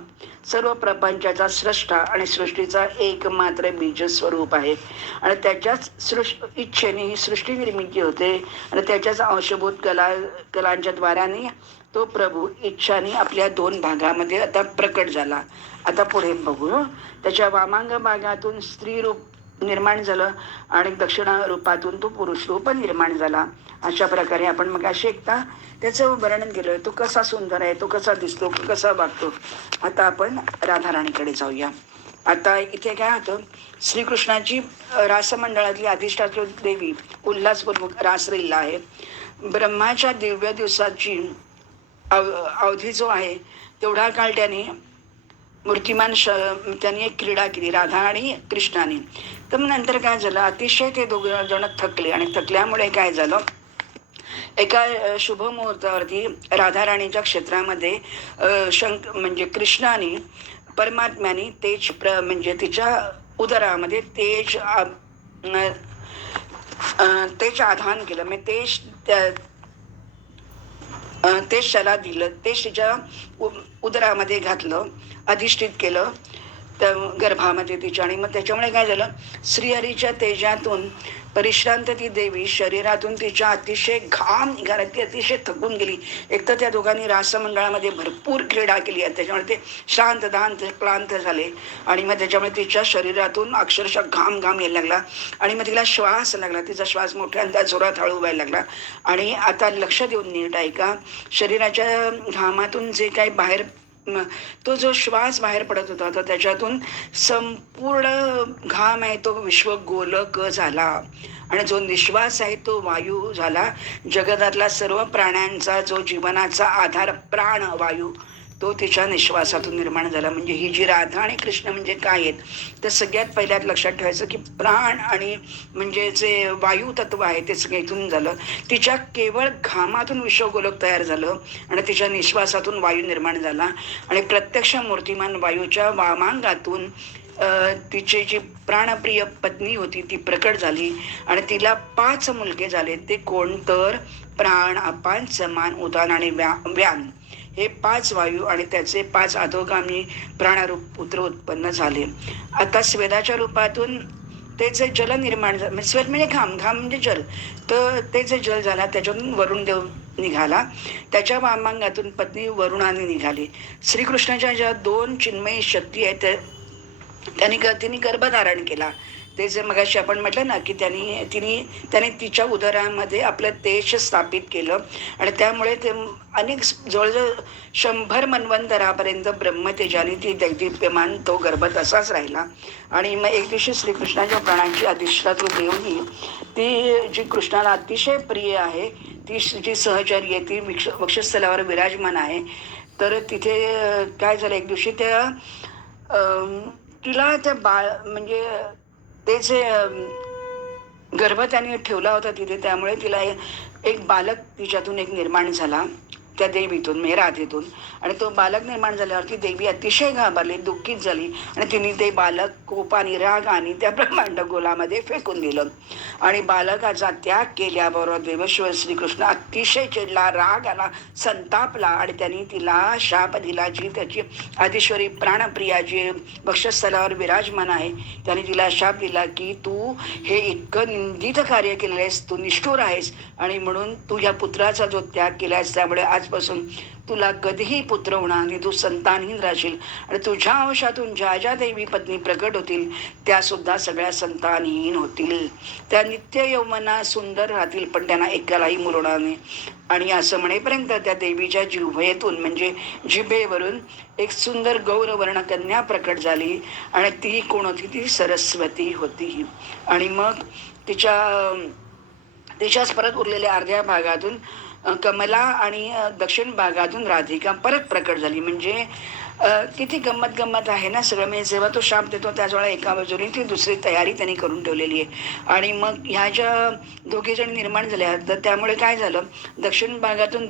सर्व प्रपंचाचा स्रष्टा आणि सृष्टीचा एकमात्र बीज स्वरूप आहे आणि त्याच्याच इच्छेने ही सृष्टी निर्मिती होते आणि त्याच्याच अंशभूत कलांच्या द्वाराने तो प्रभू इच्छाने आपल्या दोन भागामध्ये आता प्रकट झाला. आता पुढे बघू. त्याच्या वामांग भागातून स्त्री रूप निर्माण झालं आणि दक्षिण रूपातून तो पुरुष रूप निर्माण झाला. अशा प्रकारे आपण मग अशी एकदा त्याचं वर्णन केलं. तो कसा सुंदर आहे, तो कसा दिसतो, कसा वागतो. आता आपण राधाराणीकडे जाऊया. आता इथे काय होतं, श्रीकृष्णाची रासमंडळातली अधिष्ठात्री देवी उल्हासपूर्वक रासलीला आहे. ब्रह्माच्या दिव्य दिवसाची अवधी जो आहे तेवढा काळ त्यांनी मूर्तिमान त्यांनी एक क्रीडा केली राधा आणि कृष्णाने. तर नंतर काय झालं, अतिशय ते दोघं जण थकले आणि थकल्यामुळे काय झालं, एका शुभ मुहूर्तावरती राधाराणीच्या क्षेत्रामध्ये म्हणजे कृष्णाने परमात्म्याने तेज म्हणजे तिच्या उदरामध्ये तेज आधान केलं. म्हणजे तेज त्याला दिलं, तेज तिच्या उदरामध्ये घातलं, अधिष्ठित केलं त्या गर्भामध्ये तिच्या. आणि मग त्याच्यामुळे काय झालं, श्रीहरीच्या तेजातून परिश्रांत ती देवी शरीरातून तिच्या अतिशय घाम निघाला. ती अतिशय थकून गेली. एक तर त्या दोघांनी रासमंडळामध्ये भरपूर क्रीडा केली आहे, त्याच्यामुळे ते शांत दांत क्लांत झाले आणि मग त्याच्यामुळे तिच्या शरीरातून अक्षरशः घाम यायला लागला आणि मग तिला श्वास लागला. तिचा श्वास मोठ्यांदा जोरात हळू व्हायला लागला. आणि आता लक्ष देऊन नीट ऐका, शरीराच्या घामातून जे काही बाहेर तो जो श्वास बाहेर पडत होता तर त्याच्यातून संपूर्ण घाम आहे तो विश्वगोलक झाला आणि जो निश्वास आहे तो वायू झाला. जगतातला सर्व प्राण्यांचा जो जीवनाचा आधार प्राण वायू तो तिच्या निश्वासातून निर्माण झाला. म्हणजे ही जी राधा आणि कृष्ण म्हणजे काय आहेत तर सगळ्यात पहिल्यात लक्षात ठेवायचं की प्राण आणि म्हणजे जे वायू तत्व आहे ते सगळं इथून झालं. तिच्या केवळ घामातून विश्वगोलक तयार झालं आणि तिच्या निश्वासातून वायू निर्माण झाला आणि प्रत्यक्ष मूर्तिमान वायूच्या वामांगातून तिची जी प्राणप्रिय पत्नी होती ती प्रकट झाली आणि तिला 5 मुलगे झाले. ते कोण तर प्राण, अपान, समान, उदान आणि व्यान हे 5 वायू आणि त्याचे 5 अधोगामी प्राणरूप पुत्र उत्पन्न झाले. आता स्वेदाच्या रूपातून ते जे जल निर्माण झालं, स्वेद म्हणजे घाम म्हणजे जल, तर ते जे जल झाला त्याच्यातून वरुण देव निघाला. त्याच्या वामांगातून पत्नी वरुणाने निघाली. श्रीकृष्णाच्या ज्या 2 चिन्मयी शक्ती आहेत तिने गर्भधारण केला. ते जे मगाशी आपण म्हटलं ना की त्याने तिच्या उदरामध्ये आपलं तेज स्थापित केलं आणि त्यामुळे ते अनेक जवळजवळ 100 मन्वंतरापर्यंत ब्रह्मतेजाने ती दैदिप्यमान तो गर्भ तसाच राहिला. आणि मग एक दिवशी श्रीकृष्णाच्या प्राणांची अधिष्ठात्री देवही ती जी कृष्णाला अतिशय प्रिय आहे, ती जी सहचारी आहे, ती वक्षस्थलावर विराजमान आहे. तर तिथे काय झालं, एक दिवशी त्या तिला त्या म्हणजे ते जे गर्भ त्याने ठेवला होता तिथे, त्यामुळे तिला एक बालक तिच्यातून एक निर्माण झाला त्या देवीतून म्हणजे राधेतून. आणि तो बालक निर्माण झाल्यावरती देवी अतिशय घाबरली, दुःखित झाली आणि तिने ते बालक कोपाने रागाने त्या ब्रह्मांड गोलामध्ये फेकून दिलं. आणि बालकाचा त्याग केल्याबरोबर देवेश्वर श्रीकृष्ण अतिशय चिडला, राग आला, संतापला आणि त्यांनी तिला शाप दिला. जी त्याची आदिश्वरी प्राणप्रिया जी वक्षस्थलावर विराजमान आहे, त्याने तिला शाप दिला की तू हे इतकं निंदित कार्य केलेलं आहेस, तू निष्ठुर आहेस आणि म्हणून तू या पुत्राचा जो त्याग केलायस त्यामुळे आजपासून तुला कधीही पुत्र होणार नाही, तू संतानहीन राहशील आणि तुझ्या अंशातून ज्या ज्या देवी पत्नी प्रकट होतील त्या सुद्धा सगळ्या संतानहीन होतील. त्या नित्य यौवना सुंदर राहतील पण त्यांना एकालाही मुरणार नाही. आणि असं म्हणेपर्यंत त्या देवीच्या जिव्हेतून म्हणजे जिभेवरून एक सुंदर गौरवर्ण कन्या प्रकट झाली आणि ती कोण होती? ती सरस्वती होती. आणि मग तिच्याच परत उरलेल्या अर्ध्या भागातून कमला आणि दक्षिण भागातून राधिका परत प्रकट झाली. म्हणजे किती गंमत आहे ना सगळं. म्हणजे जेव्हा तो शाप देतो त्याच वेळेला एका बाजूने ती दुसरी तयारी त्यांनी करून ठेवलेली आहे. आणि मग ह्या ज्या दोघे जण निर्माण झाल्या तर त्यामुळे काय झालं, दक्षिण भागातून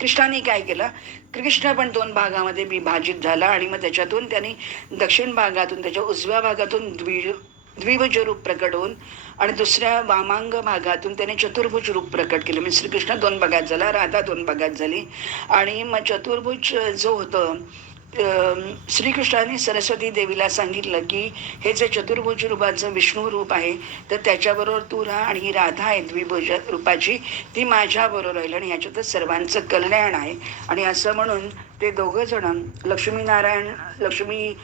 कृष्णाने काय केलं, कृष्ण पण 2 भागामध्ये विभाजित झाला आणि मग त्याच्यातून त्यांनी दक्षिण भागातून त्याच्या उजव्या भागातून द्विभुज रूप प्रकट होऊन आणि दुसऱ्या वामांग भागातून त्याने चतुर्भुज रूप प्रकट केले. म्हणजे श्रीकृष्ण 2 भागात झाला, राधा 2 भागात झाली. आणि मग चतुर्भुज जो होतं श्रीकृष्णाने सरस्वती देवीला सांगितलं की हे जे चतुर्भुज रूपाचं विष्णू रूप आहे तर त्याच्याबरोबर तू राहा आणि ही राधा आहे द्विभुज रूपाची, ती माझ्याबरोबर राहील आणि ह्याच्यातच सर्वांचं कल्याण आहे. आणि असं म्हणून ते दोघं जण लक्ष्मी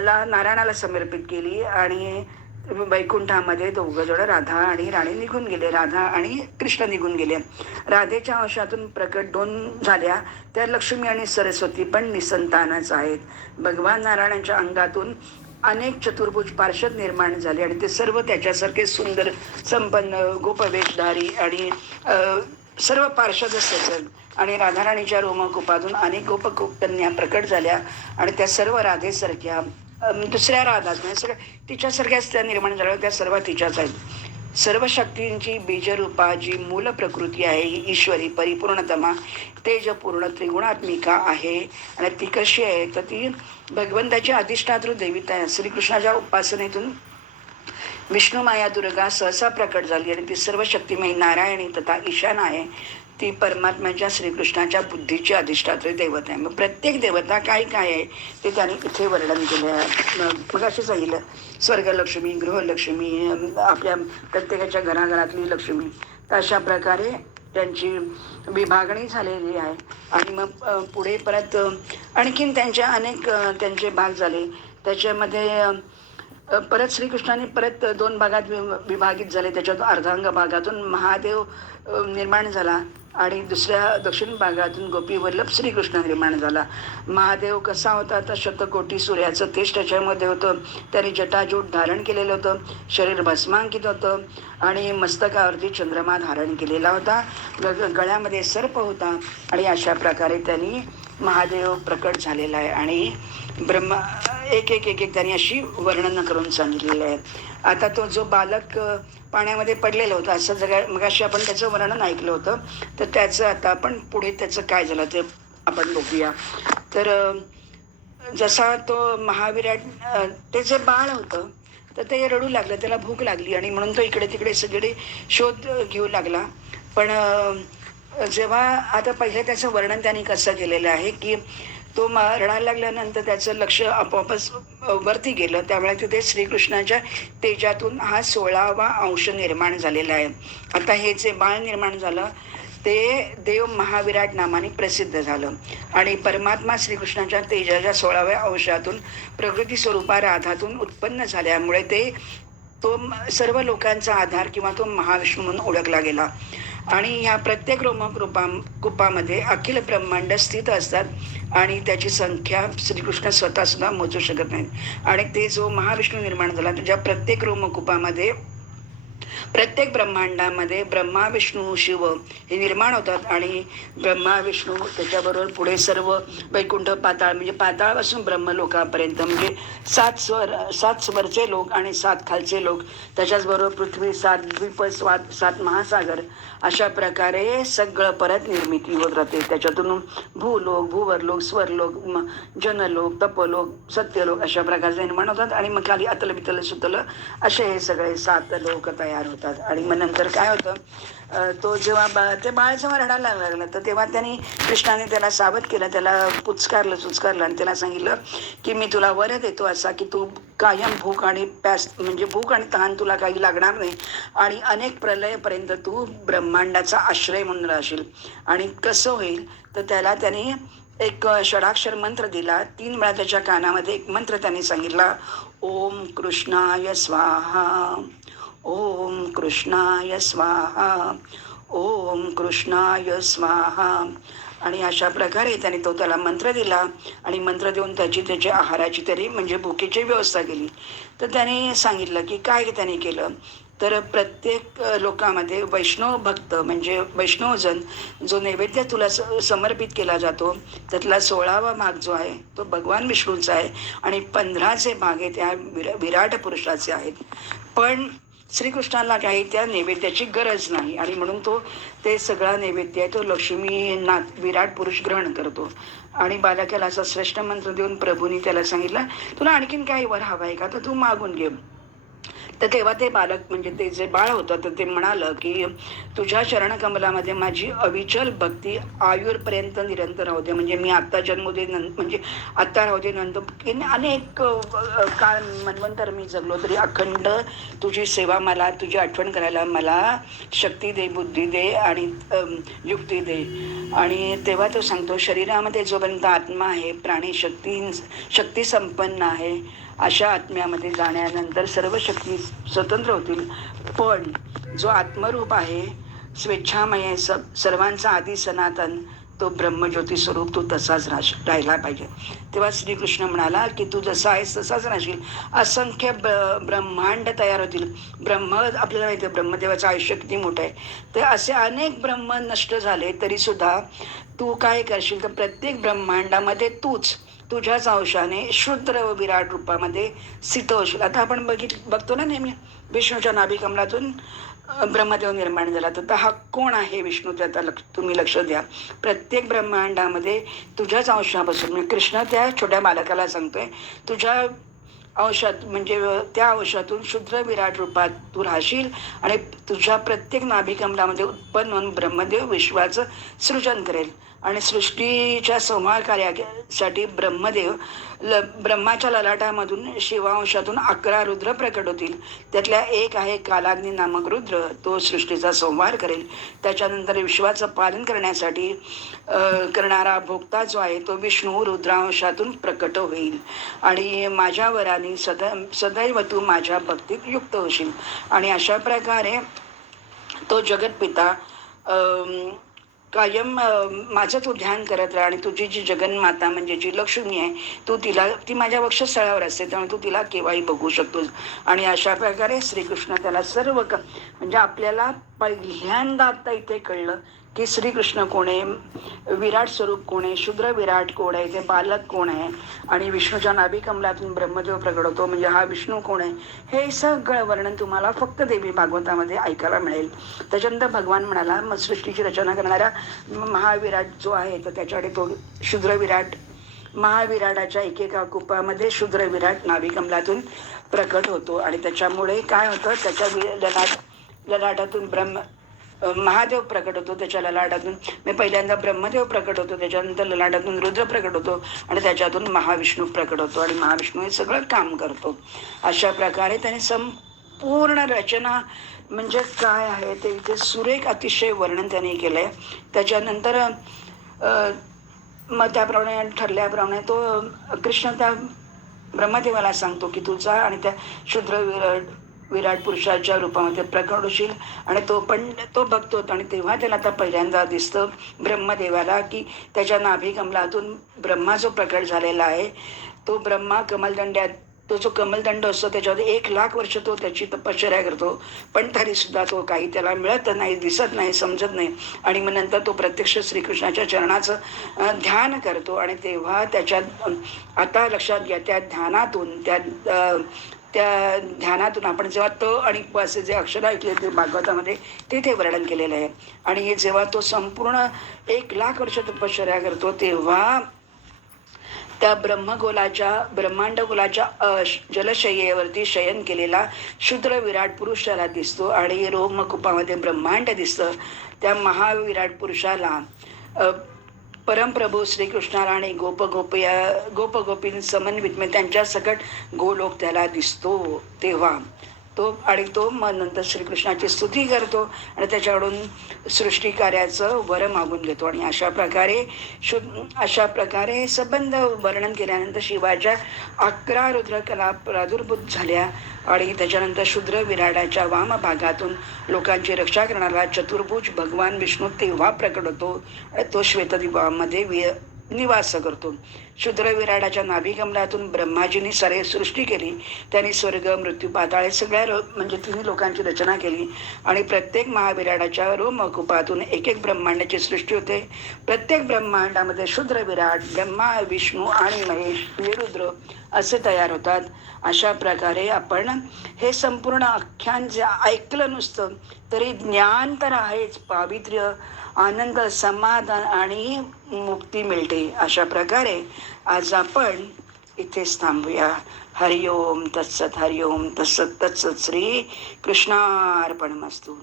ला नारायणाला समर्पित केली आणि वैकुंठामध्ये दोघं जण राधा आणि राणी निघून गेले, राधा आणि कृष्ण निघून गेले. राधेच्या अंशातून प्रकट 2 झाल्या त्या लक्ष्मी आणि सरस्वती पण निसंतानच आहेत. भगवान नारायणांच्या अंगातून अनेक चतुर्भुज पार्षद निर्माण झाले आणि ते सर्व त्याच्यासारखे सुंदर संपन्न गोपवेशधारी आणि सर्व पार्षदच त्याचं. आणि राधाराणीच्या रोमकुपातून अनेक गोपकन्या प्रकट झाल्या आणि त्या सर्व राधेसारख्या दुसऱ्या राधाच म्हणजे सगळ्या तिच्यासारख्याच त्या निर्माण झाल्या, त्या सर्व तिच्याच आहेत. सर्व शक्तींची बीजरूपा जी मूल प्रकृती आहे ही ईश्वरी परिपूर्णतमा तेजपूर्ण त्रिगुणात्मिका आहे. आणि ती कशी आहे तर ती भगवंताची अधिष्ठातृ देवता आहे. श्रीकृष्णाच्या उपासनेतून विष्णू माया दुर्गा सहसा प्रकट झाली आणि ती सर्व शक्तिमय नारायणी तथा ईशान आहे. ती परमात्म्याच्या श्रीकृष्णाच्या बुद्धीची अधिष्ठात्री देवता आहे. मग प्रत्येक देवता काय आहे ते त्यांनी इथे वर्णन केलं आहे. मग असे सांगितलं स्वर्गलक्ष्मी, गृहलक्ष्मी, आपल्या प्रत्येकाच्या घराघरातली लक्ष्मी, तर अशा प्रकारे त्यांची विभागणी झालेली आहे. आणि मग पुढे परत आणखीन त्यांच्या अनेक त्यांचे भाग झाले. त्याच्यामध्ये परत श्रीकृष्णाने परत 2 भागात विभागित झाले. त्याच्यात अर्धांग भागातून महादेव निर्माण झाला आणि दुसऱ्या दक्षिण भागातून गोपी वल्लभ श्रीकृष्ण निर्माण झाला. महादेव कसा होता तर शतकोटी सूर्याचं तेज त्याच्यामध्ये होतं. त्याने जटाजूट धारण केलेलं होतं, शरीर भस्मांकित होतं आणि मस्तकावरती चंद्रमा धारण केलेला होता, गळ्यामध्ये सर्प होता. आणि अशा प्रकारे त्यांनी महादेव प्रकट झालेला आहे. आणि ब्रह्मा एक त्यांनी अशी वर्णन करून सांगितलेलं आहे. आता तो जो बालक पाण्यामध्ये पडलेलं होतं असं मगाशी आपण त्याचं वर्णन ऐकलं होतं, तर त्याचं आता आपण पुढे त्याचं काय झालं ते आपण बघूया. तर जसा तो महाविराट ते जे बाळ होतं तर ते रडू लागलं, त्याला भूक लागली आणि म्हणून तो इकडे तिकडे सगळे शोध घेऊ लागला. पण जेव्हा आता पहिले त्याचं वर्णन त्यांनी कसं केलेलं आहे की तो रडायला लागल्यानंतर त्याचं लक्ष आपोआपच वरती गेलं, त्यामुळे तिथे श्रीकृष्णाच्या तेजातून हा 16वा अंश निर्माण झालेला आहे. आता हे जे बाळ निर्माण झालं ते देव महाविराट नामाने प्रसिद्ध झालं आणि परमात्मा श्रीकृष्णाच्या तेजाच्या 16व्या अंशातून प्रकृती स्वरूपा राधातून उत्पन्न झाल्यामुळे तो सर्व लोकांचा आधार किंवा तो महाविष्णू म्हणून ओळखला गेला. आणि ह्या प्रत्येक कुपामध्ये अखिल ब्रह्मांड स्थित असतात आणि त्याची संख्या श्रीकृष्ण स्वतः सुद्धा मोजू शकत नाहीत. आणि ते जो महाविष्णू निर्माण झाला त्याच्या प्रत्येक रोमकुपामध्ये प्रत्येक ब्रह्मांडामध्ये ब्रह्मा विष्णू शिव हे निर्माण होतात आणि ब्रह्मा विष्णू त्याच्याबरोबर पुढे सर्व वैकुंठ पाताळ म्हणजे पाताळापासून ब्रह्मलोकापर्यंत म्हणजे सात स्वरचे लोक आणि सात खालचे लोक, त्याच्याचबरोबर पृथ्वी, सात द्वीप, सात महासागर, अशा प्रकारे सगळं परत निर्मिती होत राहते. त्याच्यातून भूलोक, भूवरलोक, स्वरलोक, जनलोक, तपलोक, सत्यलोक अशा प्रकारचे निर्माण होतात आणि मग खाली अतल बितल सुतल असे हे सगळे 7 लोक तयार होतात. आणि मग नंतर काय होतं, तो जेव्हा ते बाळ जेव्हा रडायला लागलं तर तेव्हा त्यांनी कृष्णाने त्याला सावध केलं, त्याला चुचकारलं आणि त्याला सांगितलं की मी तुला वर देतो असा की तू कायम भूक आणि प्यास म्हणजे भूक आणि तहान तुला काही लागणार नाही आणि अनेक प्रलयपर्यंत तू ब्रह्मांडाचा आश्रय म्हणून राहशील. आणि कसं होईल तर त्याला त्यांनी एक षडाक्षर मंत्र दिला. 3 वेळा त्याच्या कानामध्ये एक मंत्र त्यांनी सांगितला, ओम कृष्णाय स्वाहा, ओम कृष्णाय स्वाहा, ओम कृष्णाय स्वाहा. आणि अशा प्रकारे त्याला मंत्र दिला आणि मंत्र देऊन त्याची आहाराची तरी म्हणजे भुकेची व्यवस्था केली. तर त्याने सांगितलं की काय त्याने केलं तर प्रत्येक लोकांमध्ये वैष्णव भक्त म्हणजे वैष्णवजन जो नैवेद्य तुला समर्पित केला जातो त्यातला 16वा भाग जो आहे तो भगवान विष्णूंचा आहे आणि 15चे भाग हे त्या विराट पुरुषाचे आहेत. पण श्रीकृष्णाला काही त्या नैवेद्याची गरज नाही आणि म्हणून तो ते सगळा नैवेद्य आहे तो लक्ष्मीनाथ विराट पुरुष ग्रहण करतो. आणि बालकाला असा श्रेष्ठ मंत्र देऊन प्रभूंनी त्याला सांगितलं, तुला आणखीन काही वर हवं आहे का तर तू मागून घे. तर तेव्हा ते बालक म्हणजे ते जे बाळ होतं तर ते म्हणालं की तुझ्या चरणकमलामध्ये माझी अविचल भक्ती आयुर्पर्यंत निरंतर राहू दे. म्हणजे मी आत्ता जन्म दे म्हणजे आत्ता राहू दे नंतर अनेक काळ मन्वंतर मी जगलो तरी अखंड तुझी सेवा मला तुझी आठवण करायला मला शक्ती दे, बुद्धी दे आणि युक्ती दे. आणि तेव्हा तो सांगतो शरीरामध्ये जोपर्यंत आत्मा आहे प्राणी शक्ती संपन्न आहे अशा आत्म्यामध्ये जाण्यानंतर सर्व शक्ती स्वतंत्र होतील. पण जो आत्मरूप आहे स्वेच्छामय सर्वांचा आदी सनातन तो ब्रह्मज्योती स्वरूप तू तसाच राहिला पाहिजे. तेव्हा श्रीकृष्ण म्हणाला की तू जसा आहेस तसाच राहशील. असंख्य ब्रह्मांड तयार होतील. आपल्याला माहिती आहे ब्रह्मदेवाचं आयुष्य किती मोठं आहे. ते असे अनेक ब्रह्म नष्ट झाले तरी सुद्धा तू काय करशील तर प्रत्येक ब्रह्मांडामध्ये तूच तुझ्याच अंशाने शुद्र व विराट रूपामध्ये स्थित होशील. आता आपण बघतो ना नेहमी विष्णूच्या नाभी कमलातून ब्रह्मदेव निर्माण झाला. तर हा कोण आहे विष्णू ते आता तुम्ही लक्ष द्या. प्रत्येक ब्रह्मांडामध्ये तुझ्याच अंशापासून म्हणजे कृष्ण त्या छोट्या बालकाला सांगतोय तुझ्या अंशात म्हणजे त्या अंशातून शुद्र विराट रूपात तू राहशील आणि तुझ्या प्रत्येक नाभी कमलामध्ये उत्पन्न होऊन ब्रह्मदेव विश्वाचं सृजन करेल. आणि सृष्टीच्या संहार कार्यासाठी ब्रह्मदेव ब्रह्माच्या ललाटामधून शिवांशातून 11 रुद्र प्रकट होतील. त्यातल्या एक आहे कालाग्नी नामक रुद्र, तो सृष्टीचा संहार करेल. त्याच्यानंतर विश्वाचं पालन करण्यासाठी करणारा भोक्ता जो आहे तो विष्णू रुद्रांशातून प्रकट होईल. आणि माझ्या वराने सदैव तू माझ्या भक्तीत युक्त होशील. आणि अशा प्रकारे तो जगतपिता कायम माझं तू ध्यान करत राहा आणि तुझी जी जगन्माता म्हणजे जी लक्ष्मी आहे ती माझ्या वक्षस्थळावर असते त्यामुळे तू तिला केव्हाही बघू शकतोस. आणि अशा प्रकारे श्रीकृष्ण त्याला सर्व म्हणजे आपल्याला पहिल्यांदा आता इथे कळलं की श्रीकृष्ण कोण आहे, विराट स्वरूप कोण आहे, शुद्र विराट कोण आहे, ते बालक कोण आहे आणि विष्णूच्या नाभी कमलातून ब्रह्मदेव प्रकट होतो म्हणजे हा विष्णू कोण आहे, हे सगळं वर्णन तुम्हाला फक्त देवी भागवतामध्ये ऐकायला मिळेल. त्याच्यानंतर भगवान म्हणाला मग सृष्टीची रचना करणारा महाविराट जो आहे तर त्याच्याकडे तो शुद्र विराट महाविराटाच्या एकेका कुपामध्ये शुद्र विराट नाभी कमलातून प्रकट होतो. आणि त्याच्यामुळे काय होतं त्याच्या ललाटातून महादेव प्रकट होतो, त्याच्या ललाटातून पहिल्यांदा ब्रह्मदेव प्रकट होतो, त्याच्यानंतर ललाटातून रुद्र प्रकट होतो आणि त्याच्यातून महाविष्णू प्रकट होतो आणि महाविष्णू हे सगळं काम करतो. अशा प्रकारे त्याने संपूर्ण रचना म्हणजे काय आहे ते इथे सुरेख अतिशय वर्णन त्याने केलंय. त्याच्यानंतर मग त्याप्रमाणे ठरल्याप्रमाणे तो कृष्ण त्या ब्रह्मदेवाला सांगतो की तुझा आणि त्या शुद्र विराट पुरुषाच्या रूपामध्ये प्रकट होशील. आणि तो बघतो आणि तेव्हा त्याला आता पहिल्यांदा दिसतं ब्रह्मदेवाला की त्याच्या नाभी कमलातून ब्रह्मा जो प्रकट झालेला आहे तो ब्रह्मा कमलदंड्यात तो जो कमलदंड असतो त्याच्यामध्ये 1,00,000 वर्ष तो त्याची तपश्चर्या करतो, पण तरी सुद्धा तो काही त्याला मिळत नाही, दिसत नाही, समजत नाही. आणि मग नंतर तो प्रत्यक्ष श्रीकृष्णाच्या चरणाचं ध्यान करतो आणि तेव्हा त्याच्यात आता लक्षात घ्या, त्या ध्यानातून त्या ध्यानातून आपण जेव्हा आणि प असे जे अक्षर ऐकले ते भागवतामध्ये ते वर्णन केलेलं आहे. आणि हे जेव्हा तो संपूर्ण 1,00,000 वर्ष तपश्चर्या करतो तेव्हा त्या ब्रह्मांडगोलाच्या जलशय्येवरती शयन केलेला शूद्र विराट पुरुष त्याला दिसतो आणि रोमकुपामध्ये ब्रह्मांड दिसतं. त्या महाविराट पुरुषाला परमप्रभू श्रीकृष्णाला आणि गोपगोपीं समन्वित म्हणजे त्यांच्या सकट गोलोक त्याला दिसतो. तेव्हा तो मग नंतर श्रीकृष्णाची स्तुती करतो आणि त्याच्याकडून सृष्टी कार्याचं वर मागून घेतो. आणि अशा प्रकारे संबंध वर्णन केल्यानंतर शिवाच्या 11 रुद्रकला प्रादुर्भूत झाल्या आणि त्याच्यानंतर शूद्र विराटाच्या वाम भागातून लोकांची रक्षा करणारा चतुर्भुज भगवान विष्णू तेव्हा प्रकट होतो आणि तो श्वेतद्वीपामध्ये निवास करतो. शूद्र विराटाच्या नाभिकमलातून ब्रह्माजींनी सारे सृष्टी केली. त्यांनी स्वर्ग, मृत्यू, पाताळ सगळ्या म्हणजे तिन्ही लोकांची रचना केली आणि प्रत्येक महाविराटाच्या रोमकुपातून एक एक ब्रह्मांडाची सृष्टी होते. प्रत्येक ब्रह्मांडामध्ये शूद्र विराट, ब्रह्मा, विष्णू आणि महेश, रुद्र असे तयार होतात. अशा प्रकारे आपण हे संपूर्ण आख्यान जे ऐकलं नुसतं तरी ज्ञान तर आहेच, पावित्र्य, आनंद, समाधान आणि मुक्ती मिळते. अशा प्रकारे आज आपण इथेच थांबूया. हरिओम तत्सत, हरिओम तत्सत, तत्सत. श्री कृष्णार्पणमस्तु.